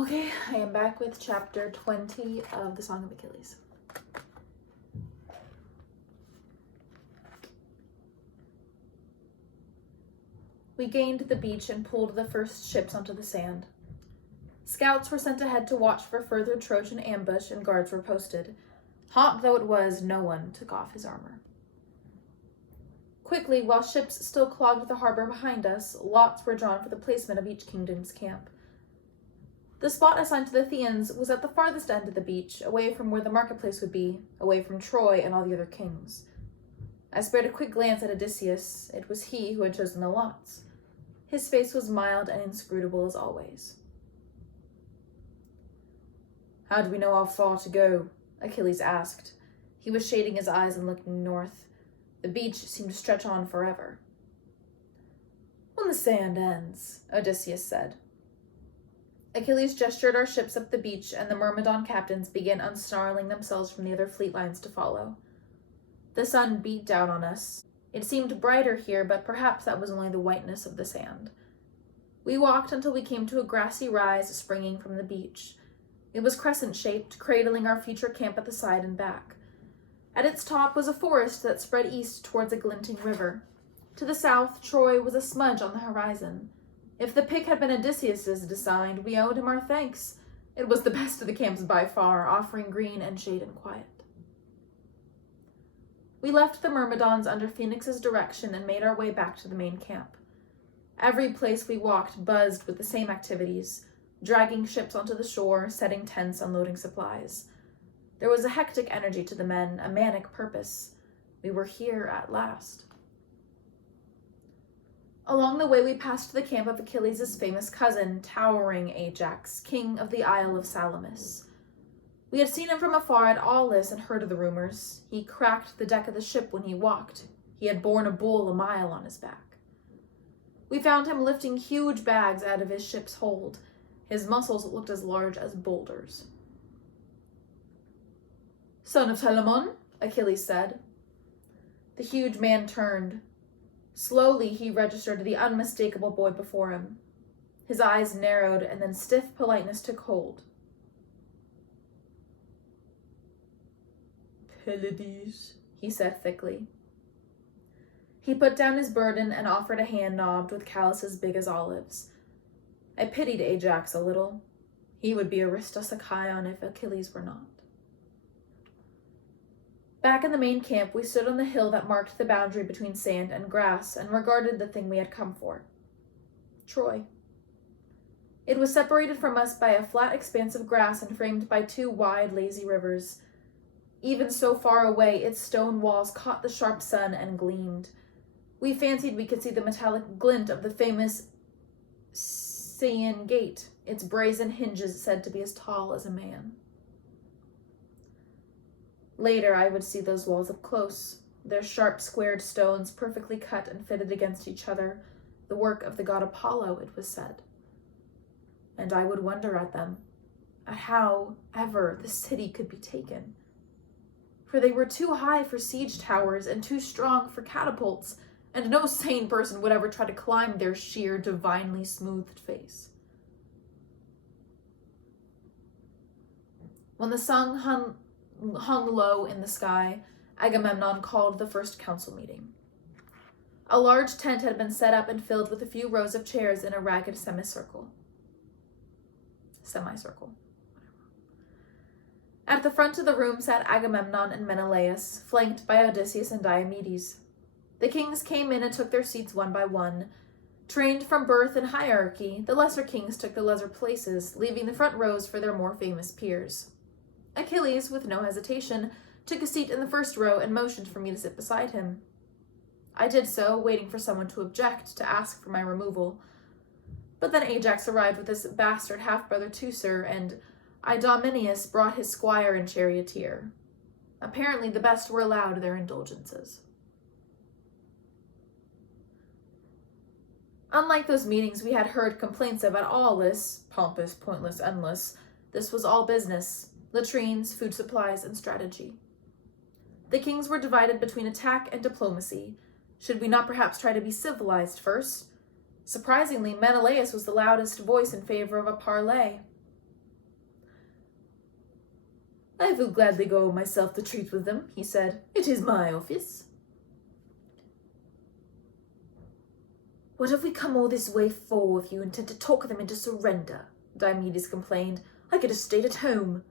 Okay, I am back with chapter 20 of the Song of Achilles. We gained the beach and pulled the first ships onto the sand. Scouts were sent ahead to watch for further Trojan ambush, and guards were posted. Hot though it was, no one took off his armor. Quickly, while ships still clogged the harbor behind us, lots were drawn for the placement of each kingdom's camp. The spot assigned to the Athenians was at the farthest end of the beach, away from where the marketplace would be, away from Troy and all the other kings. I spared a quick glance at Odysseus. It was he who had chosen the lots. His face was mild and inscrutable as always. "How do we know how far to go?" Achilles asked. He was shading his eyes and looking north. The beach seemed to stretch on forever. "When the sand ends," Odysseus said. Achilles gestured our ships up the beach, and the Myrmidon captains began unsnarling themselves from the other fleet lines to follow. The sun beat down on us. It seemed brighter here, but perhaps that was only the whiteness of the sand. We walked until we came to a grassy rise springing from the beach. It was crescent-shaped, cradling our future camp at the side and back. At its top was a forest that spread east towards a glinting river. To the south, Troy was a smudge on the horizon. If the pick had been Odysseus's design, we owed him our thanks. It was the best of the camps by far, offering green and shade and quiet. We left the Myrmidons under Phoenix's direction and made our way back to the main camp. Every place we walked buzzed with the same activities, dragging ships onto the shore, setting tents, unloading supplies. There was a hectic energy to the men, a manic purpose. We were here at last. Along the way, we passed the camp of Achilles' famous cousin, towering Ajax, king of the Isle of Salamis. We had seen him from afar at Aulis and heard of the rumors. He cracked the deck of the ship when he walked. He had borne a bull a mile on his back. We found him lifting huge bags out of his ship's hold. His muscles looked as large as boulders. "Son of Telamon," Achilles said. The huge man turned. Slowly, he registered the unmistakable boy before him. His eyes narrowed, and then stiff politeness took hold. "Pelides," he said thickly. He put down his burden and offered a hand knobbed with calluses big as olives. I pitied Ajax a little. He would be Aristos Achaeon if Achilles were not. Back in the main camp, we stood on the hill that marked the boundary between sand and grass and regarded the thing we had come for. Troy. It was separated from us by a flat expanse of grass and framed by two wide, lazy rivers. Even so far away, its stone walls caught the sharp sun and gleamed. We fancied we could see the metallic glint of the famous Scaean gate, its brazen hinges said to be as tall as a man. Later, I would see those walls up close, their sharp, squared stones perfectly cut and fitted against each other, the work of the god Apollo, it was said. And I would wonder at them, at how ever the city could be taken. For they were too high for siege towers and too strong for catapults, and no sane person would ever try to climb their sheer, divinely smoothed face. When the sun hung low in the sky, Agamemnon called the first council meeting. A large tent had been set up and filled with a few rows of chairs in a ragged semicircle. At the front of the room sat Agamemnon and Menelaus, flanked by Odysseus and Diomedes. The kings came in and took their seats one by one. Trained from birth in hierarchy, the lesser kings took the lesser places, leaving the front rows for their more famous peers. Achilles, with no hesitation, took a seat in the first row and motioned for me to sit beside him. I did so, waiting for someone to object, to ask for my removal. But then Ajax arrived with his bastard half-brother Teucer, and Idomeneus brought his squire and charioteer. Apparently the best were allowed their indulgences. Unlike those meetings we had heard complaints of at Aulis, pompous, pointless, endless, this was all business. Latrines, food supplies, and strategy. The kings were divided between attack and diplomacy. Should we not perhaps try to be civilized first? Surprisingly, Menelaus was the loudest voice in favor of a parley. I will gladly go myself to treat with them, he said. It is my office. What have we come all this way for if you intend to talk them into surrender? Diomedes complained. I could have stayed at home.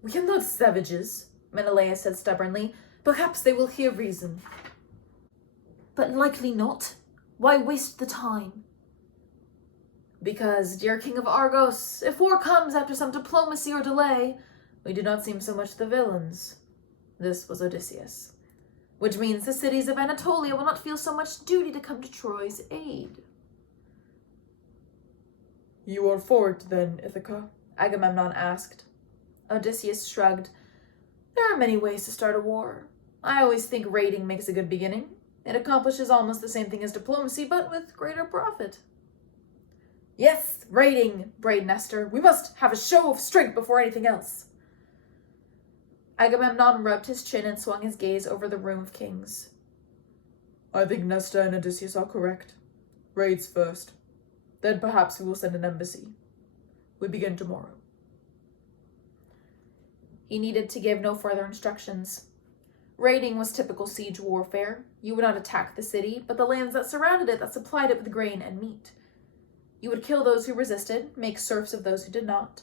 We are not savages, Menelaus said stubbornly. Perhaps they will hear reason. But likely not. Why waste the time? Because, dear King of Argos, if war comes after some diplomacy or delay, we do not seem so much the villains. This was Odysseus. Which means the cities of Anatolia will not feel so much duty to come to Troy's aid. You are for it, then, Ithaca? Agamemnon asked. Odysseus shrugged. There are many ways to start a war. I always think raiding makes a good beginning. It accomplishes almost the same thing as diplomacy, but with greater profit. Yes, raiding, brayed Nestor. We must have a show of strength before anything else. Agamemnon rubbed his chin and swung his gaze over the room of kings. I think Nestor and Odysseus are correct. Raids first. Then perhaps we will send an embassy. We begin tomorrow. He needed to give no further instructions. Raiding was typical siege warfare. You would not attack the city, but the lands that surrounded it that supplied it with grain and meat. You would kill those who resisted, make serfs of those who did not.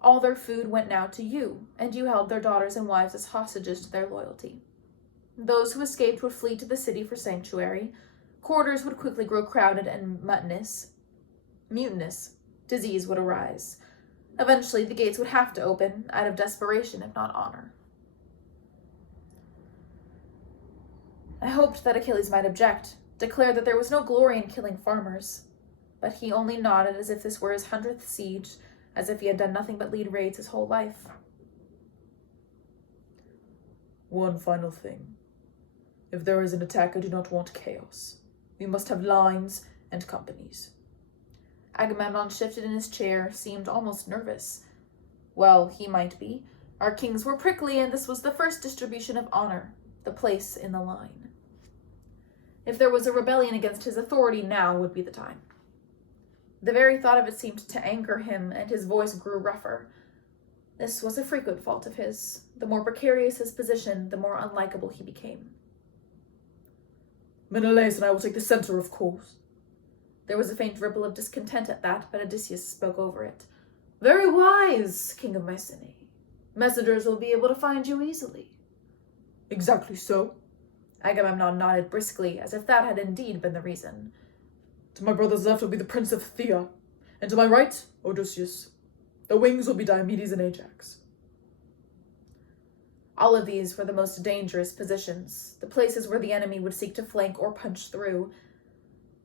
All their food went now to you, and you held their daughters and wives as hostages to their loyalty. Those who escaped would flee to the city for sanctuary. Quarters would quickly grow crowded and mutinous. Disease would arise. Eventually, the gates would have to open, out of desperation, if not honor. I hoped that Achilles might object, declare that there was no glory in killing farmers. But he only nodded as if this were his 100th siege, as if he had done nothing but lead raids his whole life. One final thing. If there is an attack, I do not want chaos. We must have lines and companies. Agamemnon shifted in his chair, seemed almost nervous. Well, he might be. Our kings were prickly, and this was the first distribution of honor, the place in the line. If there was a rebellion against his authority, now would be the time. The very thought of it seemed to anger him, and his voice grew rougher. This was a frequent fault of his. The more precarious his position, the more unlikable he became. Menelaus and I will take the center, of course. There was a faint ripple of discontent at that, but Odysseus spoke over it. Very wise, King of Mycenae. Messengers will be able to find you easily. Exactly so. Agamemnon nodded briskly, as if that had indeed been the reason. To my brother's left will be the Prince of Thea, and to my right, Odysseus. The wings will be Diomedes and Ajax. All of these were the most dangerous positions, the places where the enemy would seek to flank or punch through.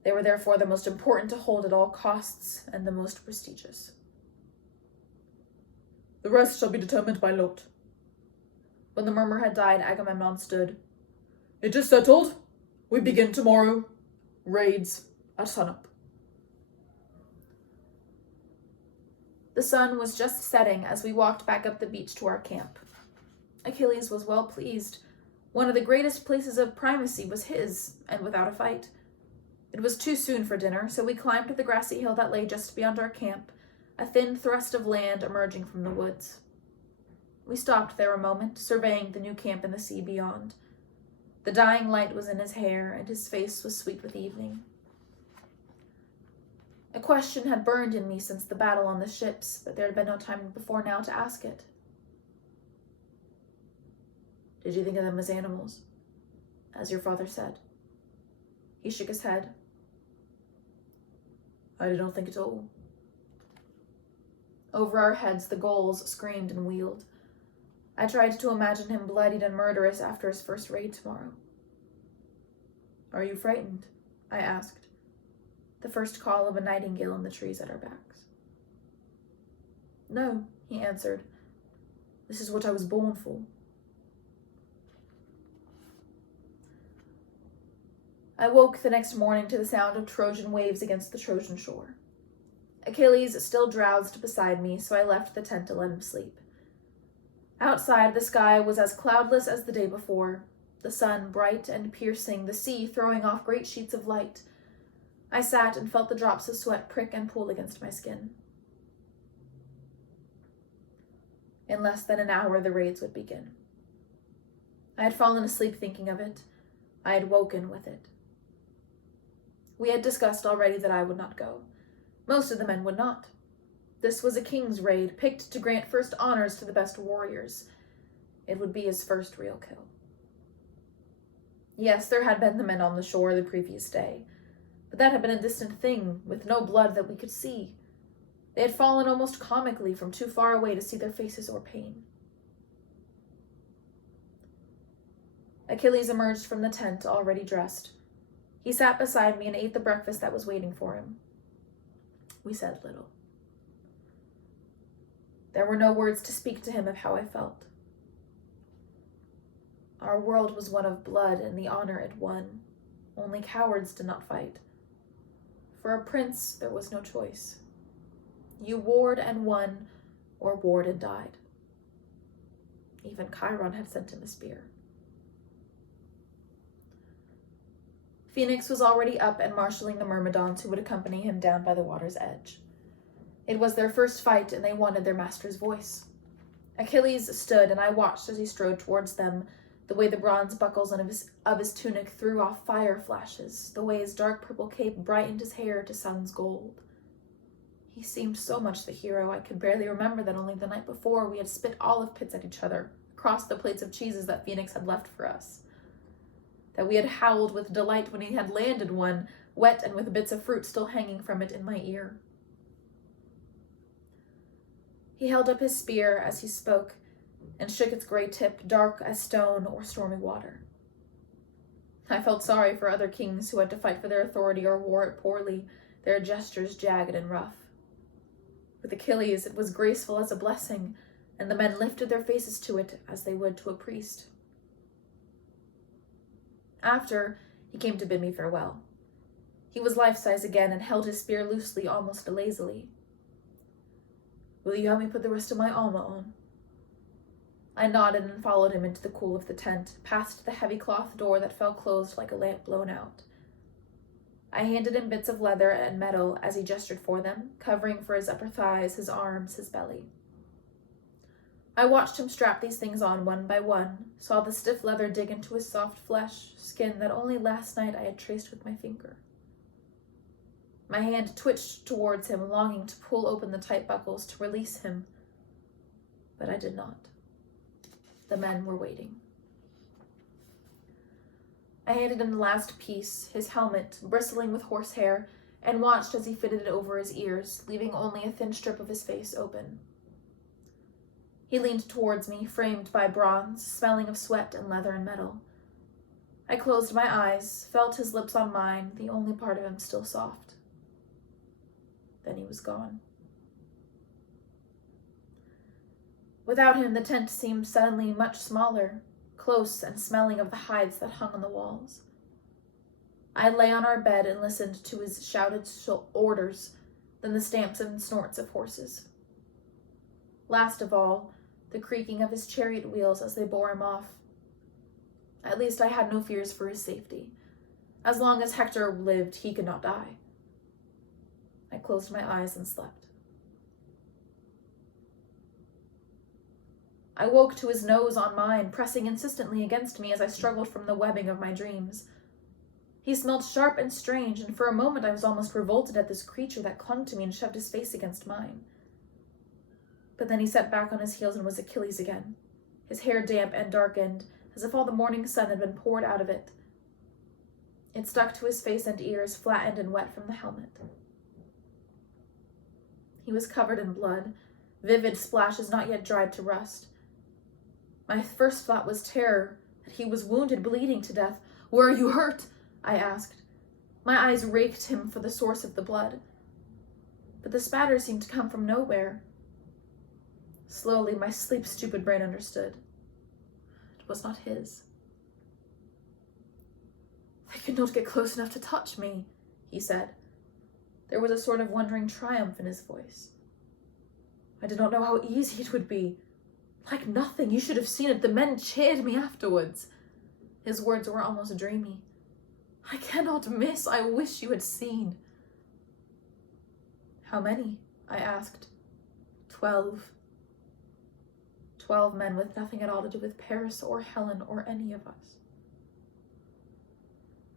They were therefore the most important to hold at all costs, and the most prestigious. The rest shall be determined by lot. When the murmur had died, Agamemnon stood. It is settled. We begin tomorrow. Raids at sunup. The sun was just setting as we walked back up the beach to our camp. Achilles was well pleased. One of the greatest places of primacy was his, and without a fight. It was too soon for dinner, so we climbed to the grassy hill that lay just beyond our camp, a thin thrust of land emerging from the woods. We stopped there a moment, surveying the new camp and the sea beyond. The dying light was in his hair, and his face was sweet with evening. A question had burned in me since the battle on the ships, but there had been no time before now to ask it. Did you think of them as animals, as your father said? He shook his head. I did not think at all. Over our heads, the gulls screamed and wheeled. I tried to imagine him bloodied and murderous after his first raid tomorrow. Are you frightened? I asked, the first call of a nightingale in the trees at our backs. No, he answered. This is what I was born for. I woke the next morning to the sound of Trojan waves against the Trojan shore. Achilles still drowsed beside me, so I left the tent to let him sleep. Outside, the sky was as cloudless as the day before, the sun bright and piercing, the sea throwing off great sheets of light. I sat and felt the drops of sweat prick and pool against my skin. In less than an hour, the raids would begin. I had fallen asleep thinking of it. I had woken with it. We had discussed already that I would not go. Most of the men would not. This was a king's raid, picked to grant first honors to the best warriors. It would be his first real kill. Yes, there had been the men on the shore the previous day, but that had been a distant thing, with no blood that we could see. They had fallen almost comically from too far away to see their faces or pain. Achilles emerged from the tent, already dressed. He sat beside me and ate the breakfast that was waiting for him. We said little. There were no words to speak to him of how I felt. Our world was one of blood and the honor it won. Only cowards did not fight. For a prince, there was no choice. You warred and won, or warred and died. Even Chiron had sent him a spear. Phoenix was already up and marshalling the Myrmidons who would accompany him down by the water's edge. It was their first fight, and they wanted their master's voice. Achilles stood, and I watched as he strode towards them, the way the bronze buckles of his tunic threw off fire flashes, the way his dark purple cape brightened his hair to sun's gold. He seemed so much the hero, I could barely remember that only the night before we had spit olive pits at each other, across the plates of cheeses that Phoenix had left for us. That we had howled with delight when he had landed one, wet and with bits of fruit still hanging from it in my ear. He held up his spear as he spoke, and shook its gray tip, dark as stone or stormy water. I felt sorry for other kings who had to fight for their authority or wore it poorly, their gestures jagged and rough. With Achilles, it was graceful as a blessing, and the men lifted their faces to it as they would to a priest. After, he came to bid me farewell. He was life-size again and held his spear loosely, almost lazily. "Will you help me put the rest of my armor on?" I nodded and followed him into the cool of the tent, past the heavy cloth door that fell closed like a lamp blown out. I handed him bits of leather and metal as he gestured for them, covering for his upper thighs, his arms, his belly. I watched him strap these things on one by one, saw the stiff leather dig into his soft flesh, skin that only last night I had traced with my finger. My hand twitched towards him, longing to pull open the tight buckles to release him, but I did not. The men were waiting. I handed him the last piece, his helmet, bristling with horsehair, and watched as he fitted it over his ears, leaving only a thin strip of his face open. He leaned towards me, framed by bronze, smelling of sweat and leather and metal. I closed my eyes, felt his lips on mine, the only part of him still soft. Then he was gone. Without him, the tent seemed suddenly much smaller, close and smelling of the hides that hung on the walls. I lay on our bed and listened to his shouted orders, then the stamps and snorts of horses. Last of all, the creaking of his chariot wheels as they bore him off. At least I had no fears for his safety. As long as Hector lived, he could not die. I closed my eyes and slept. I woke to his nose on mine, pressing insistently against me as I struggled from the webbing of my dreams. He smelled sharp and strange, and for a moment I was almost revolted at this creature that clung to me and shoved his face against mine. But then he set back on his heels and was Achilles again, his hair damp and darkened, as if all the morning sun had been poured out of it. It stuck to his face and ears, flattened and wet from the helmet. He was covered in blood, vivid splashes not yet dried to rust. My first thought was terror, that he was wounded, bleeding to death. "Where are you hurt?" I asked. My eyes raked him for the source of the blood. But the spatter seemed to come from nowhere. Slowly, my sleep-stupid brain understood. It was not his. "They could not get close enough to touch me," he said. There was a sort of wondering triumph in his voice. "I did not know how easy it would be. Like nothing, you should have seen it. The men cheered me afterwards." His words were almost dreamy. "I cannot miss. I wish you had seen." "How many?" I asked. 12. 12 men with nothing at all to do with Paris or Helen or any of us.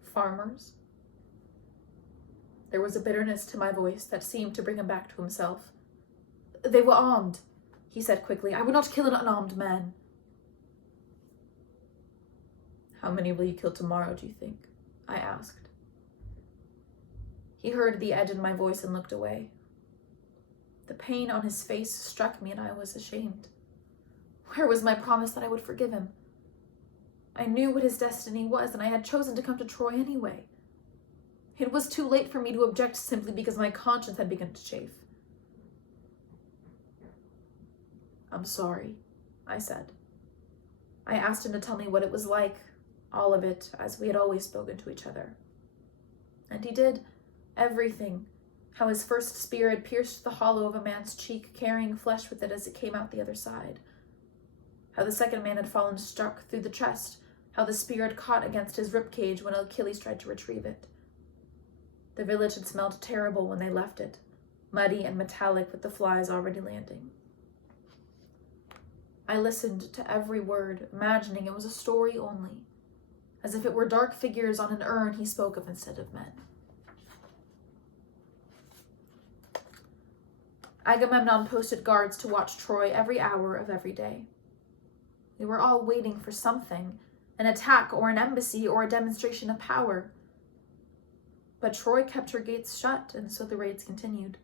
Farmers. There was a bitterness to my voice that seemed to bring him back to himself. They were armed, he said quickly. I would not kill an unarmed man. How many will you kill tomorrow, do you think? I asked. He heard the edge in my voice and looked away. The pain on his face struck me and I was ashamed. Where was my promise that I would forgive him? I knew what his destiny was and I had chosen to come to Troy anyway. It was too late for me to object simply because my conscience had begun to chafe. I'm sorry, I said. I asked him to tell me what it was like, all of it, as we had always spoken to each other. And he did. Everything. How his first spear had pierced the hollow of a man's cheek, carrying flesh with it as it came out the other side. How the second man had fallen struck through the chest. How the spear had caught against his ribcage when Achilles tried to retrieve it. The village had smelled terrible when they left it, muddy and metallic with the flies already landing. I listened to every word, imagining it was a story only. As if it were dark figures on an urn he spoke of instead of men. Agamemnon posted guards to watch Troy every hour of every day. We were all waiting for something, an attack or an embassy or a demonstration of power. But Troy kept her gates shut, and so the raids continued.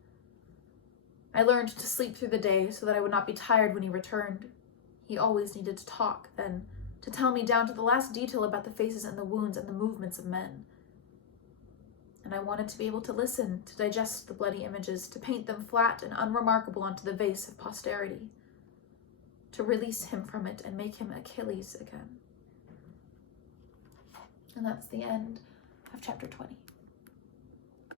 I learned to sleep through the day so that I would not be tired when he returned. He always needed to talk, then, to tell me down to the last detail about the faces and the wounds and the movements of men. And I wanted to be able to listen, to digest the bloody images, to paint them flat and unremarkable onto the vase of posterity, to release him from it and make him Achilles again. And that's the end of chapter 20.